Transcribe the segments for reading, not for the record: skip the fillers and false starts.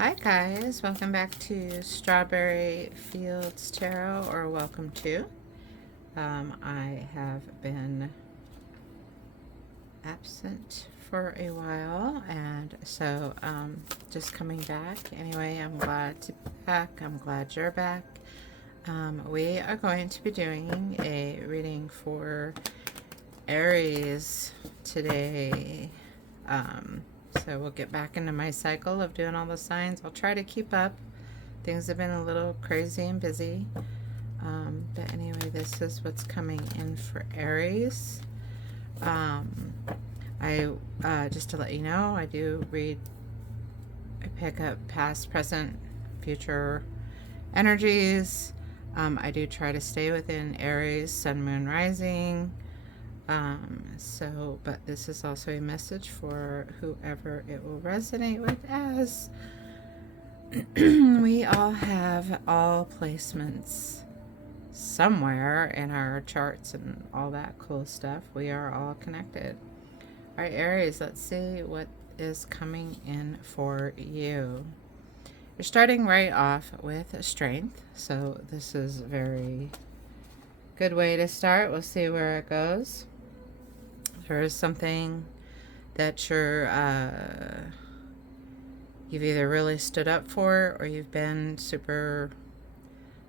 Hi guys, welcome back to Strawberry Fields Tarot, or welcome to. I have been absent for a while, and so just coming back. Anyway, I'm glad to be back. I'm glad you're back. We are going to be doing a reading for Aries today. So we'll get back into my cycle of doing all the signs. I'll try to keep up. Things have been a little crazy and busy. But anyway, this is what's coming in for Aries. Just to let you know, I pick up past, present, future energies. I do try to stay within Aries, Sun, Moon, Rising. But this is also a message for whoever it will resonate with, as we all have all placements somewhere in our charts and all that cool stuff. We are all connected. All right, Aries, let's see what is coming in for you. You're starting right off with strength, so this is a very good way to start. We'll see where it goes. There is something that you've either really stood up for, or you've been super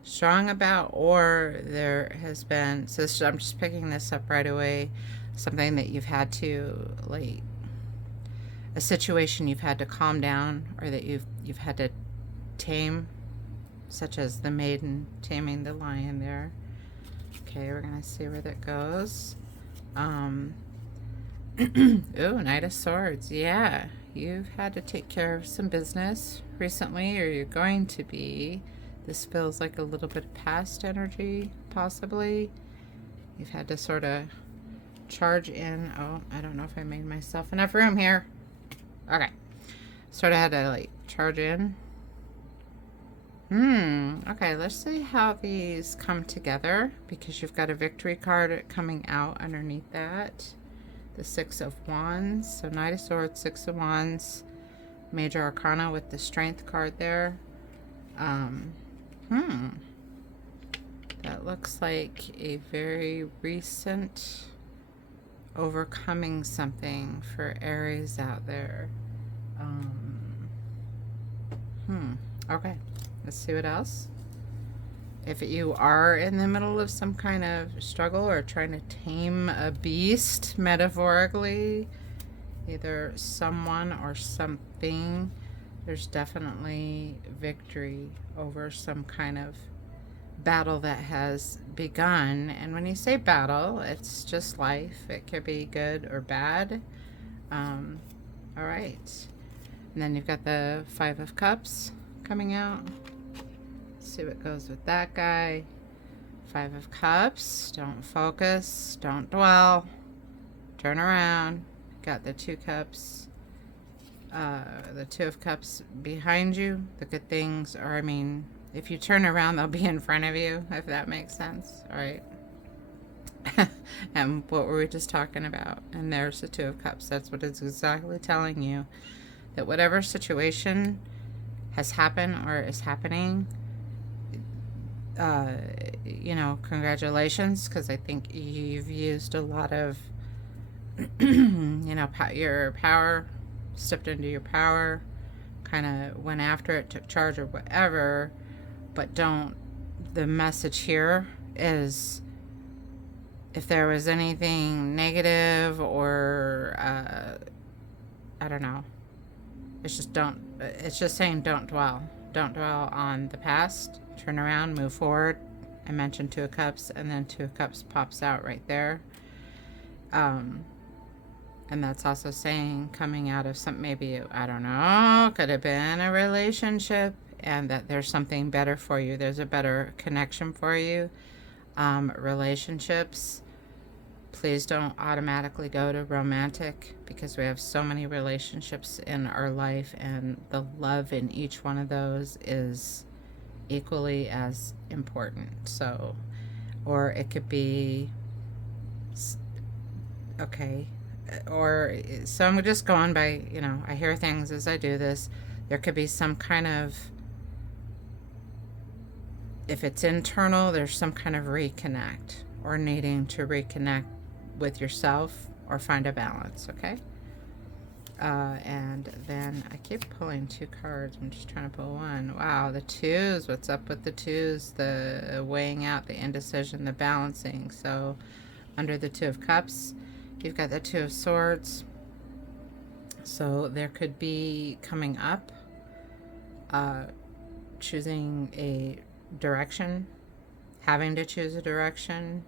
strong about, or there has been, I'm just picking this up right away, something that you've had to, like, a situation you've had to calm down, or that you've had to tame, such as the maiden taming the lion there. Okay, we're gonna see where that goes. Ooh, Knight of Swords. Yeah, you've had to take care of some business recently, or you're going to be. This feels like a little bit of past energy, possibly. You've had to sort of charge in. Oh, I don't know if I made myself enough room here. Okay. Sort of had to, like, charge in. Okay, let's see how these come together, because you've got a victory card coming out underneath that. The Six of Wands. So Knight of Swords, Six of Wands, Major Arcana with the Strength card there. That looks like a very recent overcoming something for Aries out there. Okay, let's see what else. If you are in the middle of some kind of struggle or trying to tame a beast, metaphorically, either someone or something, there's definitely victory over some kind of battle that has begun. And when you say battle, it's just life. It could be good or bad. All right. And then you've got the Five of Cups coming out. See what goes with that guy. Five of Cups. Don't focus. Don't dwell. Turn around. Got the Two Cups. The Two of Cups behind you. The good things are, I mean, if you turn around, they'll be in front of you, if that makes sense. All right. And what were we just talking about? And there's the Two of Cups. That's what it's exactly telling you. That whatever situation has happened or is happening, congratulations, because I think you've used a lot of, your power, stepped into your power, kind of went after it, took charge or whatever. But the message here is, if there was anything negative or, I don't know, it's just saying don't dwell. Don't dwell on the past. Turn around, move forward. I mentioned Two of Cups, and then Two of Cups pops out right there. And that's also saying coming out of something, maybe, I don't know, could have been a relationship, and that there's something better for you. There's a better connection for you. Relationships, please don't automatically go to romantic, because we have so many relationships in our life, and the love in each one of those is equally as important. So, or it could be, okay, or so I'm just going by, I hear things as I do this. There could be some kind of, if it's internal, there's some kind of reconnect or needing to reconnect with yourself or find a balance, okay? And then I keep pulling 2 cards. I'm just trying to pull one. Wow, the 2s. What's up with the 2s? The weighing out, the indecision, the balancing. So under the 2 of Cups, you've got the 2 of Swords. So there could be coming up, choosing a direction, having to choose a direction.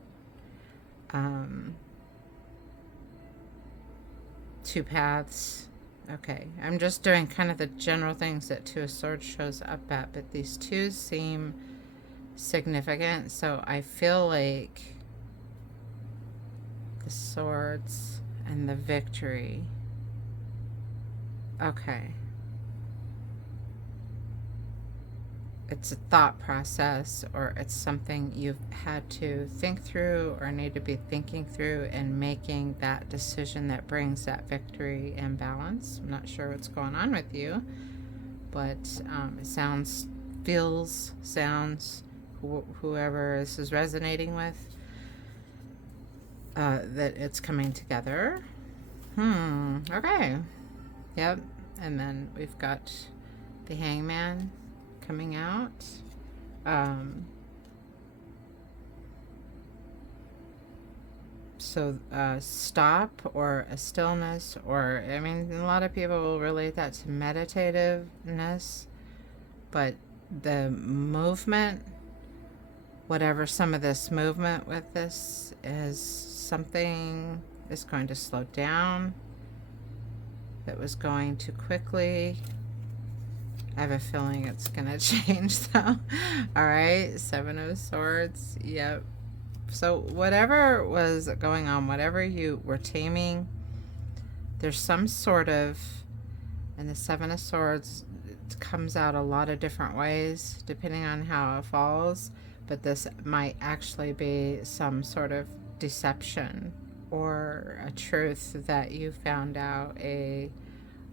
2 paths. Okay, I'm just doing kind of the general things that 2 of Swords shows up at, but these 2s seem significant, so I feel like the Swords and the Victory. Okay. It's a thought process, or it's something you've had to think through or need to be thinking through and making that decision that brings that victory and balance. I'm not sure what's going on with you, but it sounds, whoever this is resonating with, that it's coming together. Okay. Yep. And then we've got the Hangman coming out. So stop, or a stillness, or I mean, a lot of people will relate that to meditativeness, but the movement, whatever some of this movement with this is, something is going to slow down. That was going too quickly. I have a feeling it's gonna change though. All right, 7 of Swords. Yep. So whatever was going on, whatever you were taming, there's some sort of, and the 7 of Swords, it comes out a lot of different ways depending on how it falls, but this might actually be some sort of deception or a truth that you found out,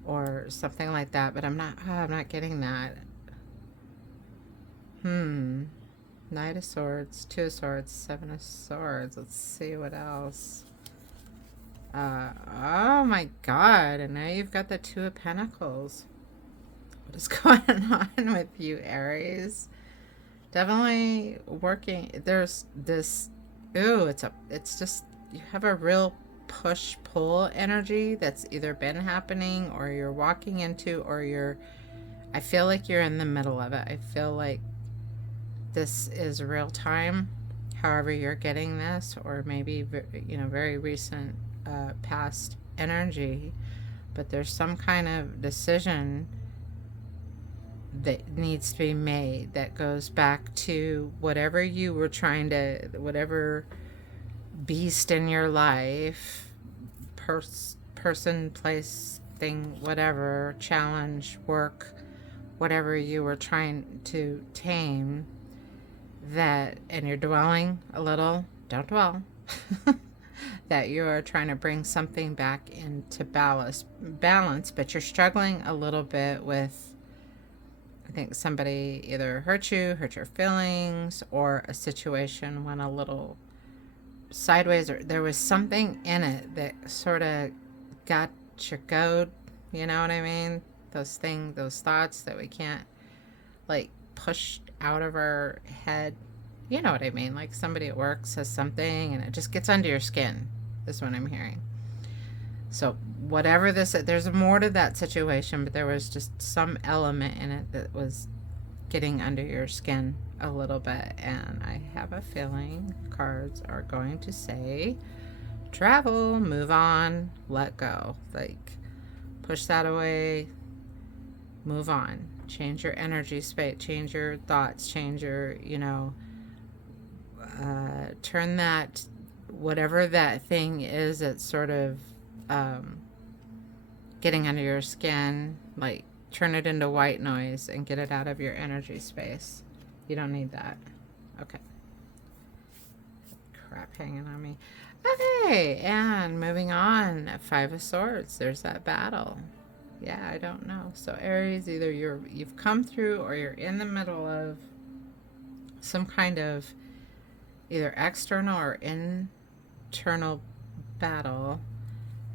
or something like that, but I'm not getting that. Knight of Swords, 2 of Swords, 7 of Swords. Let's see what else. Oh my God, and now you've got the 2 of Pentacles. What is going on with you, Aries? Definitely working. There's this, it's just, you have a real push-pull energy that's either been happening or you're walking into, or I feel like you're in the middle of it. I feel like this is real time, however you're getting this, or maybe, very recent past energy, but there's some kind of decision that needs to be made that goes back to whatever you were trying to, whatever beast in your life, person, place, thing, whatever, challenge, work, whatever you were trying to tame, that, and you're dwelling a little, don't dwell, that you are trying to bring something back into balance, but you're struggling a little bit with, I think somebody either hurt your feelings, or a situation went a little sideways, or there was something in it that sort of got your goat, you know what I mean? Those thoughts that we can't, like, push out of our head. You know what I mean? Like somebody at work says something and it just gets under your skin, is what I'm hearing. So whatever this, there's more to that situation, but there was just some element in it that was getting under your skin a little bit, and I have a feeling cards are going to say travel, move on, let go, like push that away, move on, change your energy space, change your thoughts, change your, turn that, whatever that thing is that's sort of getting under your skin, like turn it into white noise and get it out of your energy space. You don't need that. Okay. Crap hanging on me. Okay, and moving on. 5 of Swords. There's that battle. Yeah, I don't know. So Aries, either you've come through or you're in the middle of some kind of either external or internal battle.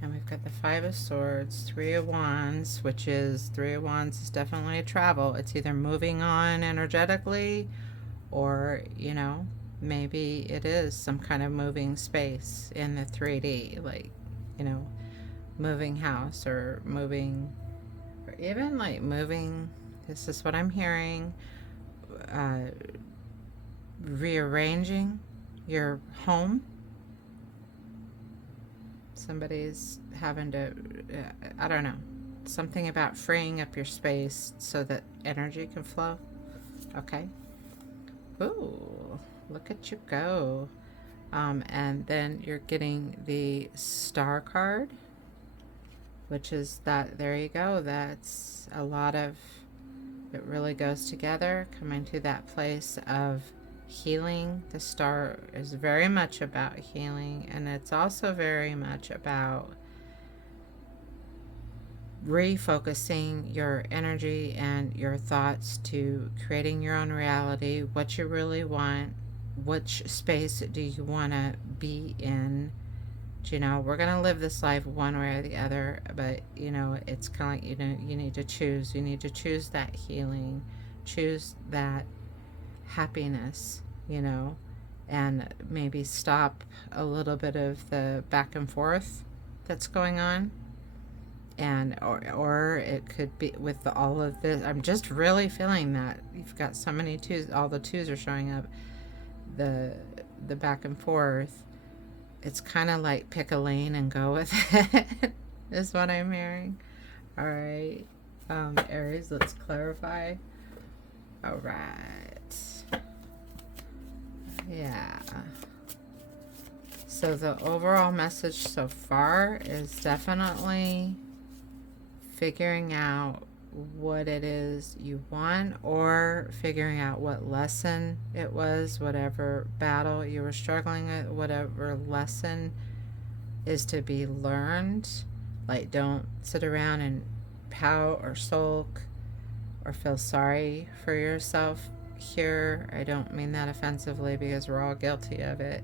And we've got the Five of Swords, Three of Wands, which is Three of Wands is definitely a travel. It's either moving on energetically or, maybe it is some kind of moving space in the 3D, like, moving house or moving, or even like moving. This is what I'm hearing. Uh, Rearranging your home. Somebody's having to, I don't know, something about freeing up your space so that energy can flow. Okay. Ooh, look at you go. And then you're getting the Star card, which is that, there you go. That's a lot of, it really goes together, coming to that place of healing. The Star is very much about healing, and it's also very much about refocusing your energy and your thoughts to creating your own reality, what you really want, which space do you want to be in. We're going to live this life one way or the other, but it's kind of like, you need to choose. You need to choose that healing, choose that happiness, and maybe stop a little bit of the back and forth that's going on. And or it could be with all of this. I'm just really feeling that you've got so many twos. All the twos are showing up. The back and forth. It's kind of like pick a lane and go with it. Is what I'm hearing. All right, Aries. Let's clarify. All right. Yeah. So the overall message so far is definitely figuring out what it is you want, or figuring out what lesson it was, whatever battle you were struggling with, whatever lesson is to be learned. Like, don't sit around and pout or sulk or feel sorry for yourself here. I don't mean that offensively, because we're all guilty of it.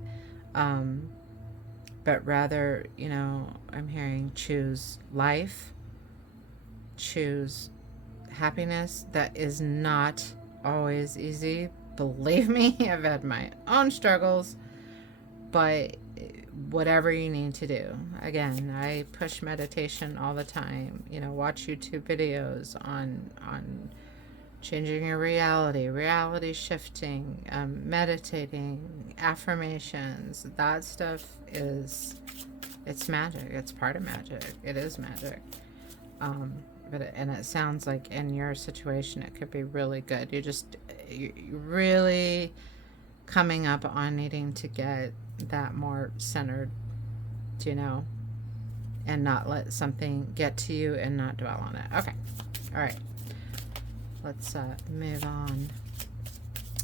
But rather, I'm hearing choose life, choose happiness. That is not always easy. Believe me, I've had my own struggles, but whatever you need to do. Again, I push meditation all the time. Watch YouTube videos on changing your reality shifting, meditating, affirmations. That stuff it's magic. It's part of magic. It is magic. And it sounds like in your situation it could be really good. You're really coming up on needing to get that more centered, and not let something get to you and not dwell on it. Okay. All right. Let's move on.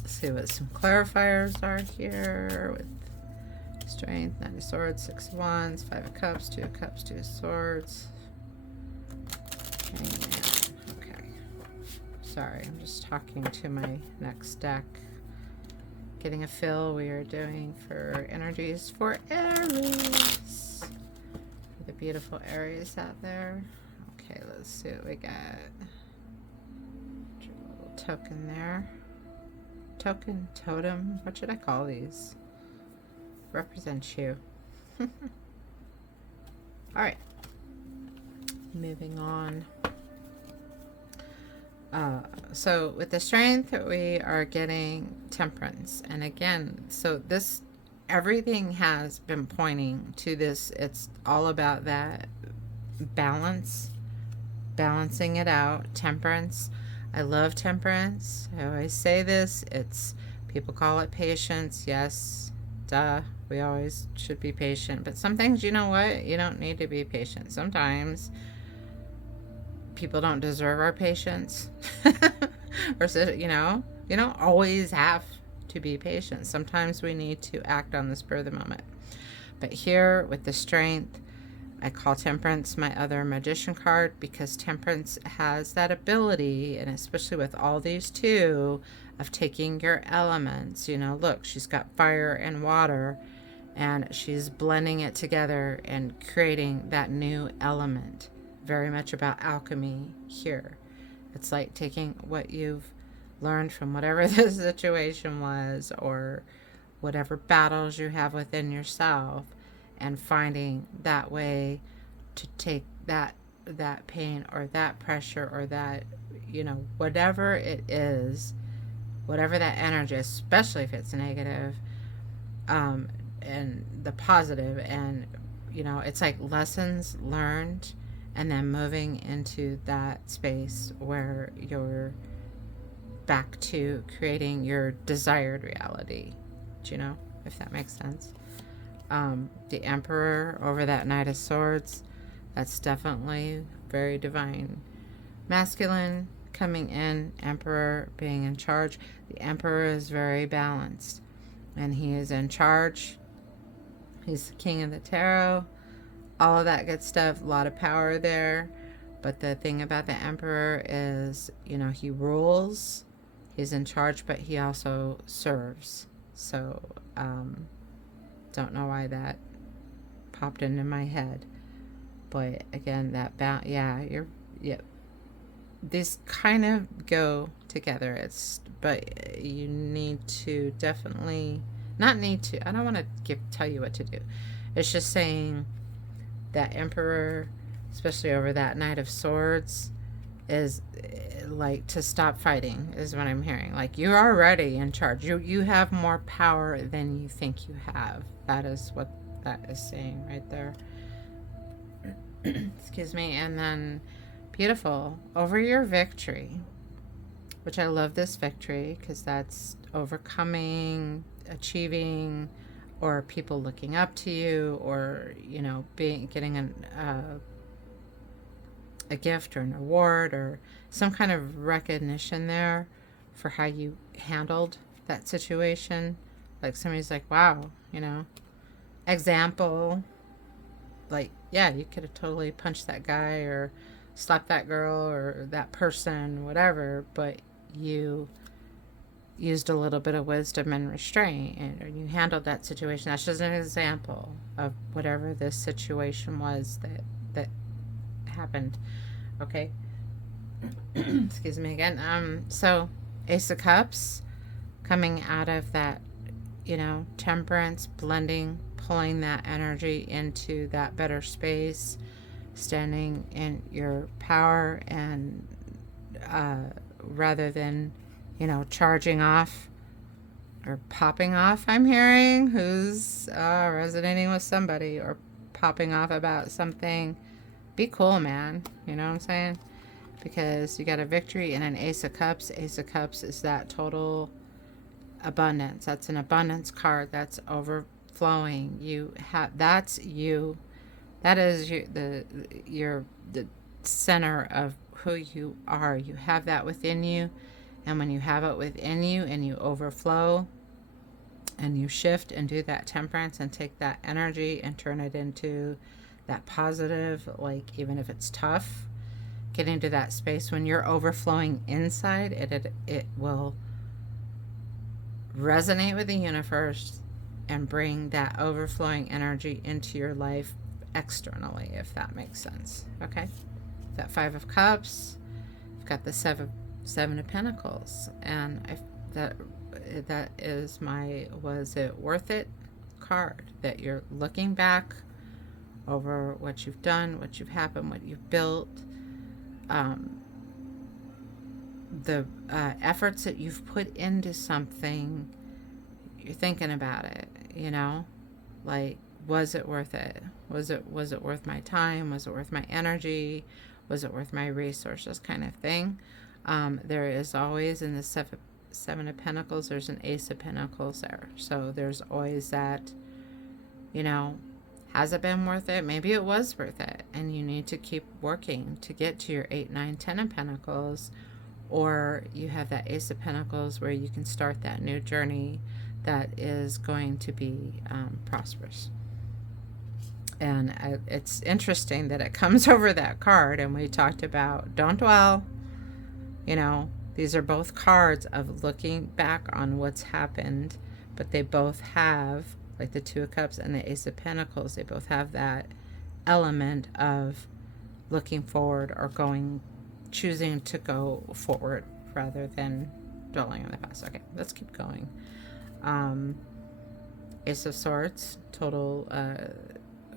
See what some clarifiers are here with Strength, Nine of Swords, Six of Wands, Five of Cups, Two of Cups, Two of Swords. Okay. Sorry, I'm just talking to my next deck. Getting a feel we are doing for energies for Aries. For the beautiful Aries out there. Okay, let's see what we got. Token there. Token, totem, what should I call these? Represents you. Alright. Moving on. So with the Strength, we are getting Temperance. And again, so this, everything has been pointing to this. It's all about that balance, balancing it out, temperance. I love temperance. I always say this. People call it patience. Yes, duh. We always should be patient. But some things, you know what? You don't need to be patient. Sometimes people don't deserve our patience. Or, you don't always have to be patient. Sometimes we need to act on the spur of the moment. But here with the Strength, I call Temperance my other magician card because Temperance has that ability, and especially with all these two, of taking your elements. You know, look, she's got fire and water, and she's blending it together and creating that new element. Very much about alchemy here. It's like taking what you've learned from whatever the situation was, or whatever battles you have within yourself, and finding that way to take that pain or that pressure or that, you know, whatever it is, whatever that energy, especially if it's negative, and the positive, and you know, it's like lessons learned, and then moving into that space where you're back to creating your desired reality. Do you know, if that makes sense? The Emperor over that Knight of Swords, that's definitely very divine. Masculine coming in, Emperor being in charge. The Emperor is very balanced, and he is in charge. He's the king of the tarot, all of that good stuff, a lot of power there. But the thing about the Emperor is, you know, he rules, he's in charge, but he also serves. So, don't know why that popped into my head. But again, these kind of go together. But you need to definitely, not need to, I don't want to tell you what to do. It's just saying that Emperor, especially over that Knight of Swords, is like to stop fighting, is what I'm hearing. Like, you're already in charge. You have more power than you think you have. That is what that is saying right there. Excuse me. And then beautiful, over your victory, which I love this victory because that's overcoming, achieving, or people looking up to you, or, you know, getting a gift or an award or some kind of recognition there for how you handled that situation. Like, somebody's like, wow, you know, example, like, yeah, you could have totally punched that guy or slapped that girl or that person, whatever, but you used a little bit of wisdom and restraint, and you handled that situation. That's just an example of whatever this situation was that happened. Okay. Excuse me again. So Ace of Cups, coming out of that, you know, Temperance, blending, pulling that energy into that better space, standing in your power, and rather than, you know, charging off or popping off, I'm hearing, who's resonating with somebody, or popping off about something. Be cool, man. You know what I'm saying? Because you got a victory and an Ace of Cups. Ace of Cups is that total abundance. That's an abundance card. That's overflowing. You have, that's you. That is you, the center of who you are. You have that within you. And when you have it within you and you overflow and you shift and do that Temperance and take that energy and turn it into that positive, like, even if it's tough, getting to that space when you're overflowing inside, it will resonate with the universe and bring that overflowing energy into your life externally, if that makes sense. Okay, that Five of Cups, I've got the Seven of Pentacles, and that is my was it worth it card, that you're looking back over what you've done, what you've happened, what you've built, the efforts that you've put into something. You're thinking about it, you know, like, was it worth it? Was it worth my time? Was it worth my energy? Was it worth my resources, kind of thing? There is always, in the Seven of Pentacles, there's an Ace of Pentacles there. So there's always that, you know, has it been worth it? Maybe it was worth it, and you need to keep working to get to your 8, 9, 10 of Pentacles, or you have that Ace of Pentacles where you can start that new journey that is going to be prosperous. And it's interesting that it comes over that card, and we talked about don't dwell. You know, these are both cards of looking back on what's happened, but they both have, like the Two of Cups and the Ace of Pentacles, they both have that element of looking forward or choosing to go forward rather than dwelling on the past. Okay, let's keep going. Ace of Swords, total,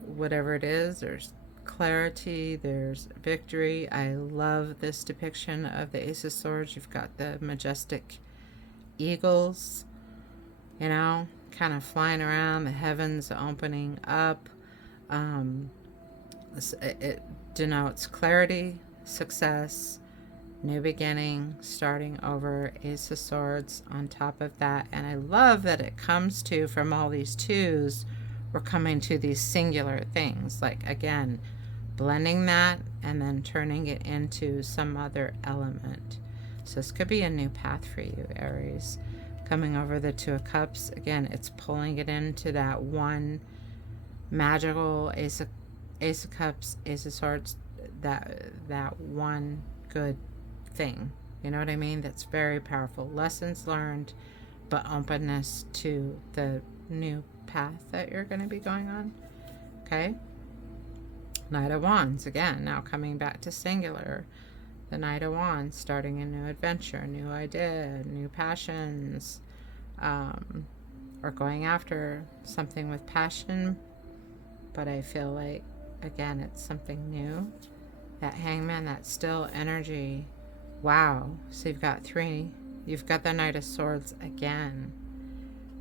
whatever it is, there's clarity, there's victory. I love this depiction of the Ace of Swords. You've got the majestic eagles, you know, kind of flying around, the heavens opening up. It denotes clarity, success, new beginning, starting over, Ace of Swords on top of that. And I love that it comes to, from all these twos, we're coming to these singular things. Like, again, blending that and then turning it into some other element. So this could be a new path for you, Aries. Coming over the Two of Cups, again, it's pulling it into that one magical Ace of Cups, Ace of Swords, that one good thing. You know what I mean? That's very powerful. Lessons learned, but openness to the new path that you're going to be going on. Okay? Knight of Wands, again, now coming back to singular. The Knight of Wands, starting a new adventure, new idea, new passions, or going after something with passion. But I feel like, again, it's something new. That Hangman, that still energy. Wow. So you've got three. You've got the Knight of Swords again.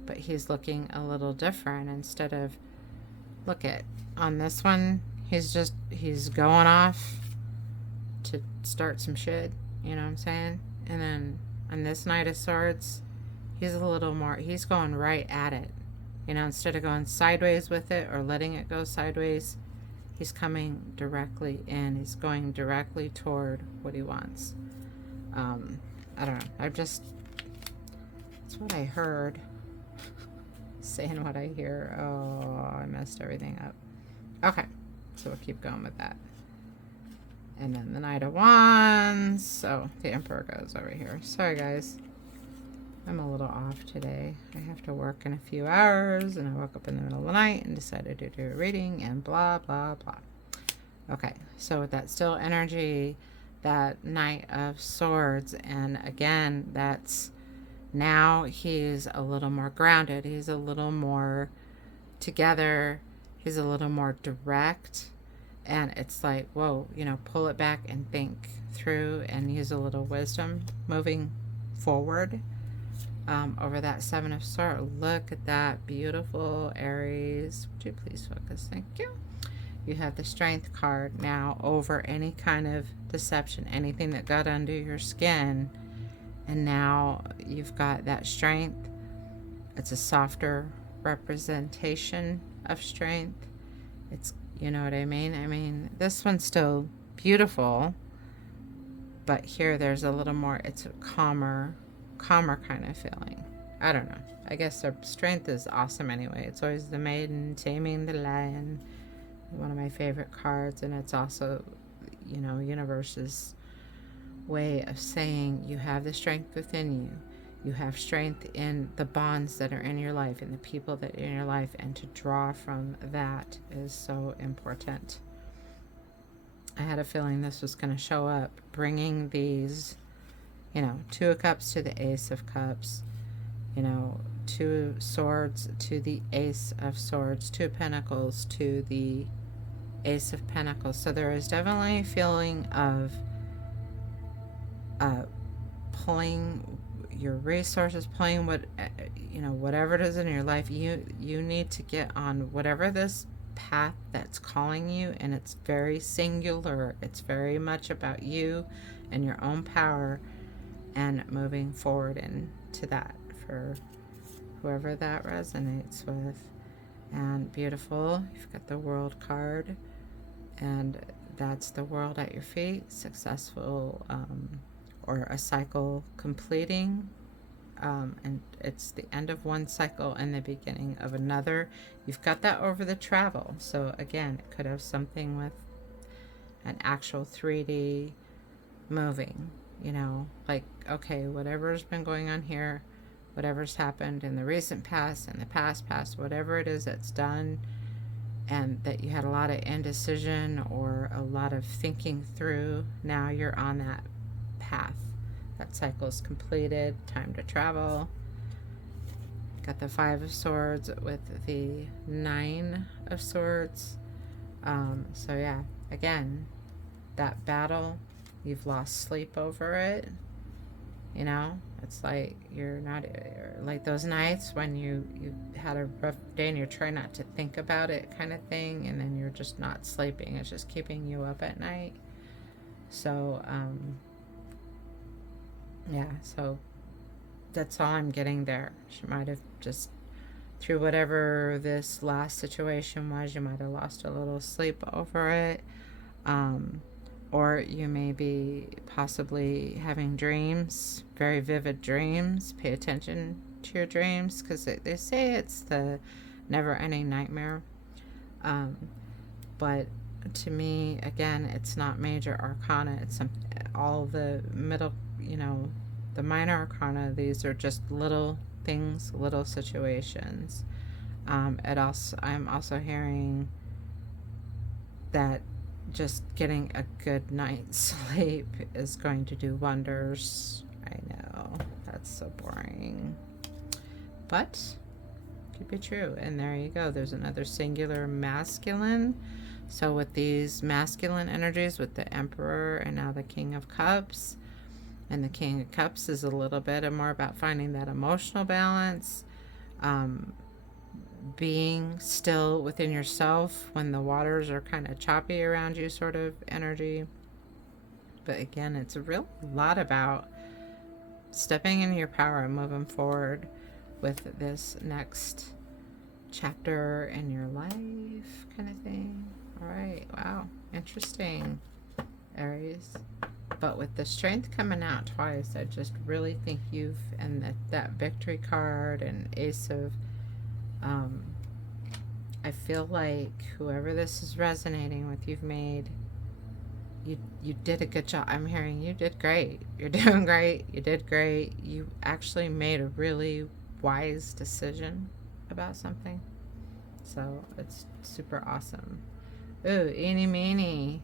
But he's looking a little different. Instead of, look at, on this one, he's going off to start some shit. You know what I'm saying? And then on this Knight of Swords, he's a little more, he's going right at it. You know, instead of going sideways with it or letting it go sideways, he's coming directly in. He's going directly toward what he wants. I don't know. That's what I heard. Saying what I hear. Oh, I messed everything up. Okay, so we'll keep going with that. And then the Knight of Wands. So the Emperor goes over here. Sorry, guys. I'm a little off today. I have to work in a few hours, and I woke up in the middle of the night and decided to do a reading and blah, blah, blah. Okay, so with that still energy, that Knight of Swords, and again, that's now he's a little more grounded. He's a little more together. He's a little more direct. And it's like, whoa, you know, pull it back and think through and use a little wisdom moving forward. Over that Seven of Swords. Look at that beautiful Aries. Would you please focus? Thank you. You have the Strength card now over any kind of deception, anything that got under your skin. And now you've got that strength. It's a softer representation of strength. It's, you know what I mean? I mean, this one's still beautiful, but here there's a little more, it's a calmer kind of feeling. I don't know. I guess their strength is awesome anyway. It's always the maiden taming the lion. One of my favorite cards, and it's also, you know, universe's way of saying you have the strength within you. You have strength in the bonds that are in your life and the people that are in your life, and to draw from that is so important. I had a feeling this was going to show up, bringing these, you know, Two of Cups to the Ace of Cups, you know, Two of Swords to the Ace of Swords, Two of Pentacles to the Ace of Pentacles. So there is definitely a feeling of pulling your resources, pulling what, you know, whatever it is in your life. You need to get on whatever this path that's calling you, and it's very singular. It's very much about you and your own power, and moving forward into that for whoever that resonates with. And beautiful, you've got the World card, and that's the world at your feet. Successful, or a cycle completing, and it's the end of one cycle and the beginning of another. You've got that over the travel. So again, it could have something with an actual 3D moving, you know, like, okay, whatever's been going on here, whatever's happened in the recent past and the past, whatever it is that's done, and that you had a lot of indecision or a lot of thinking through, now you're on that path. That cycle is completed, time to travel. Got the 5 of Swords with the 9 of Swords. So yeah, again, that battle, you've lost sleep over it. You know, it's like you're like those nights when you had a rough day and you're trying not to think about it, kind of thing, and then you're just not sleeping. It's just keeping you up at night. So yeah, so that's all I'm getting there. She might have just, through whatever this last situation was, you might have lost a little sleep over it. Or you may be possibly having dreams, very vivid dreams. Pay attention to your dreams, because they say it's the never-ending nightmare. But to me, again, it's not major arcana. It's all the middle, you know, the minor arcana. These are just little things, little situations. I'm also hearing that just getting a good night's sleep is going to do wonders. I know, that's so boring, but could be true. And there you go, there's another singular masculine. So with these masculine energies, with the Emperor and now the King of Cups, and the King of Cups is a little bit more about finding that emotional balance, being still within yourself when the waters are kind of choppy around you, sort of energy. But again, it's a real lot about stepping into your power and moving forward with this next chapter in your life, kind of thing. All right, wow, interesting, Aries. But with the Strength coming out twice, I just really think and that Victory card and Ace of, I feel like whoever this is resonating with, you did a good job. I'm hearing you did great. You're doing great. You did great. You actually made a really wise decision about something. So it's super awesome. Ooh, eeny meeny.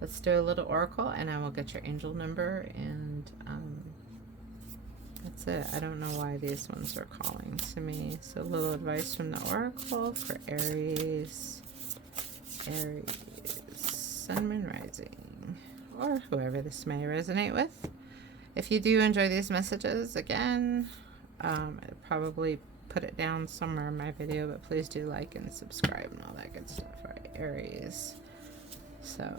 Let's do a little oracle, and I will get your angel number, and that's it. I don't know why these ones are calling to me. So a little advice from the oracle for Aries, Sun, Moon, Rising, or whoever this may resonate with. If you do enjoy these messages, again, I'll probably put it down somewhere in my video, but please do like and subscribe and all that good stuff. All right, Aries. So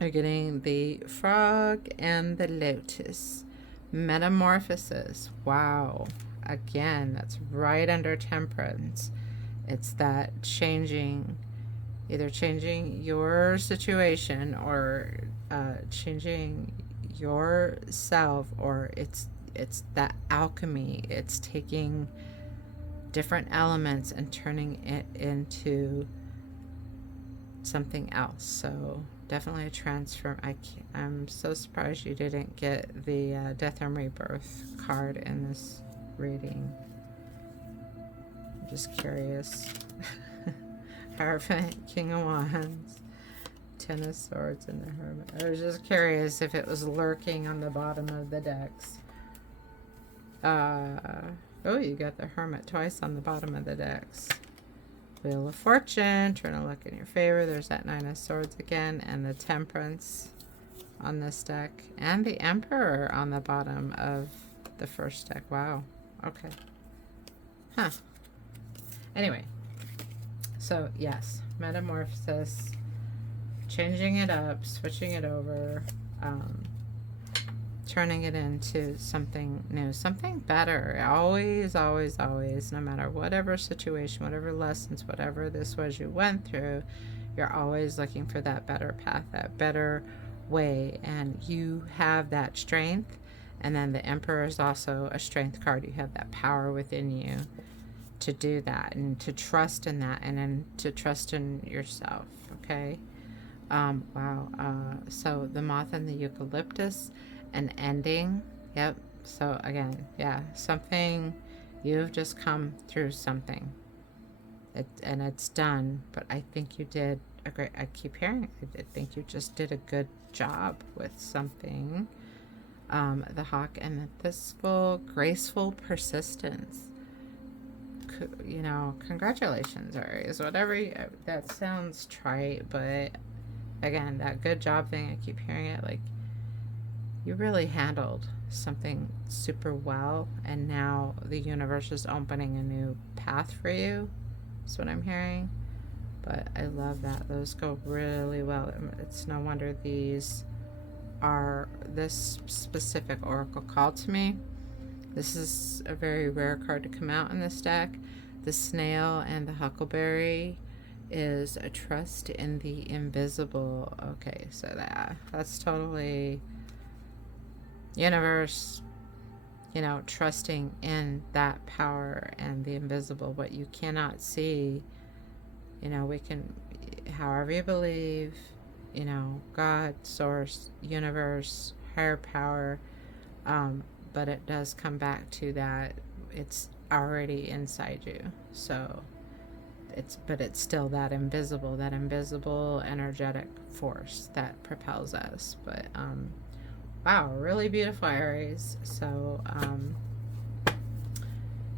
you're getting the Frog and the Lotus. Metamorphosis. Wow. Again, that's right under Temperance. It's that changing, either changing your situation or changing yourself, or it's that alchemy. It's taking different elements and turning it into something else. So definitely a transform. I'm so surprised you didn't get the Death and Rebirth card in this reading. I'm just curious. Hierophant, King of Wands, Ten of Swords, and the Hermit. I was just curious if it was lurking on the bottom of the decks. Oh, you got the Hermit twice on the bottom of the decks. Wheel of Fortune, turn a luck in your favor. There's that Nine of Swords again, and the Temperance on this deck, and the Emperor on the bottom of the first deck. Wow. Okay. Huh. Anyway, so yes, metamorphosis, changing it up, switching it over, turning it into something new, something better. Always, always, always, no matter whatever situation, whatever lessons, whatever this was you went through, you're always looking for that better path, that better way. And you have that strength And then the Emperor is also a strength card. You have that power within you to do that and to trust in that, and then to trust in yourself. Okay. Wow. So the moth and the eucalyptus, an ending. Yep. So again, yeah, something, you've just come through something. And it's done, but I think you did a great, I keep hearing, I think you just did a good job with something. The hawk and the thistle, graceful persistence. You know, congratulations, Aries. Whatever that sounds trite, but again, that good job thing, I keep hearing it, like you really handled something super well, and now the universe is opening a new path for you. That's what I'm hearing. But I love that. Those go really well. It's no wonder these are this specific oracle called to me. This is a very rare card to come out in this deck. The snail and the huckleberry is a trust in the invisible. Okay, so that's totally universe, you know, trusting in that power and the invisible, what you cannot see. You know, we can, however you believe, you know, God, source, universe, higher power, but it does come back to that it's already inside you. So it's still that invisible energetic force that propels us. But wow, really beautiful, Aries. So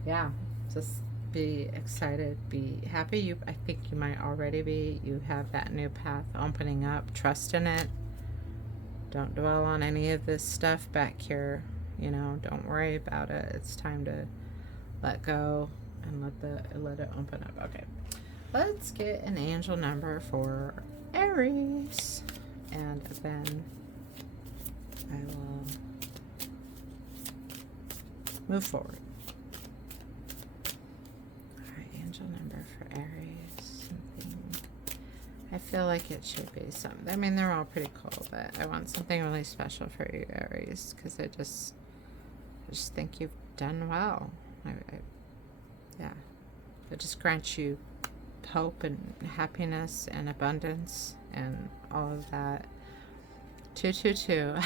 yeah, just be excited, be happy. I think you might already be. You have that new path opening up. Trust in it. Don't dwell on any of this stuff back here. You know, don't worry about it. It's time to let go and let it open up. Okay, let's get an angel number for Aries, and then I will move forward. Angel number for Aries. Something. I feel like it should be something. I mean, they're all pretty cool, but I want something really special for you, Aries, because I just think you've done well. Yeah. It just grants you hope and happiness and abundance and all of that. 222.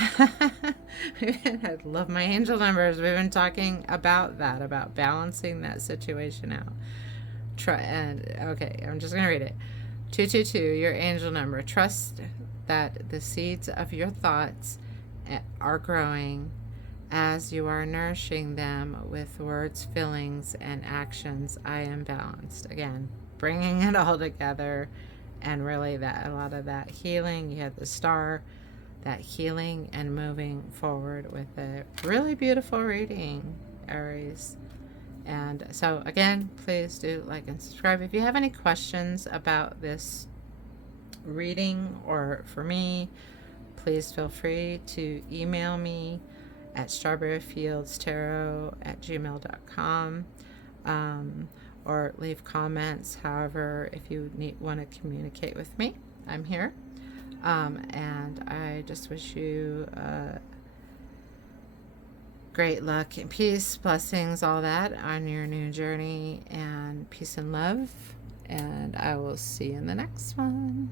I love my angel numbers. We've been talking about that, about balancing that situation out. Okay, I'm just gonna read it. 222, your angel number. Trust that the seeds of your thoughts are growing as you are nourishing them with words, feelings, and actions. I am balanced. Again, bringing it all together, and really that a lot of that healing. You had the star, that healing and moving forward with a really beautiful reading, Aries. And so again, please do like and subscribe. If you have any questions about this reading or for me, please feel free to email me at strawberryfieldstarot@gmail.com, or leave comments. However, if you want to communicate with me, I'm here. And I just wish you great luck and peace, blessings, all that on your new journey, and peace and love. And I will see you in the next one.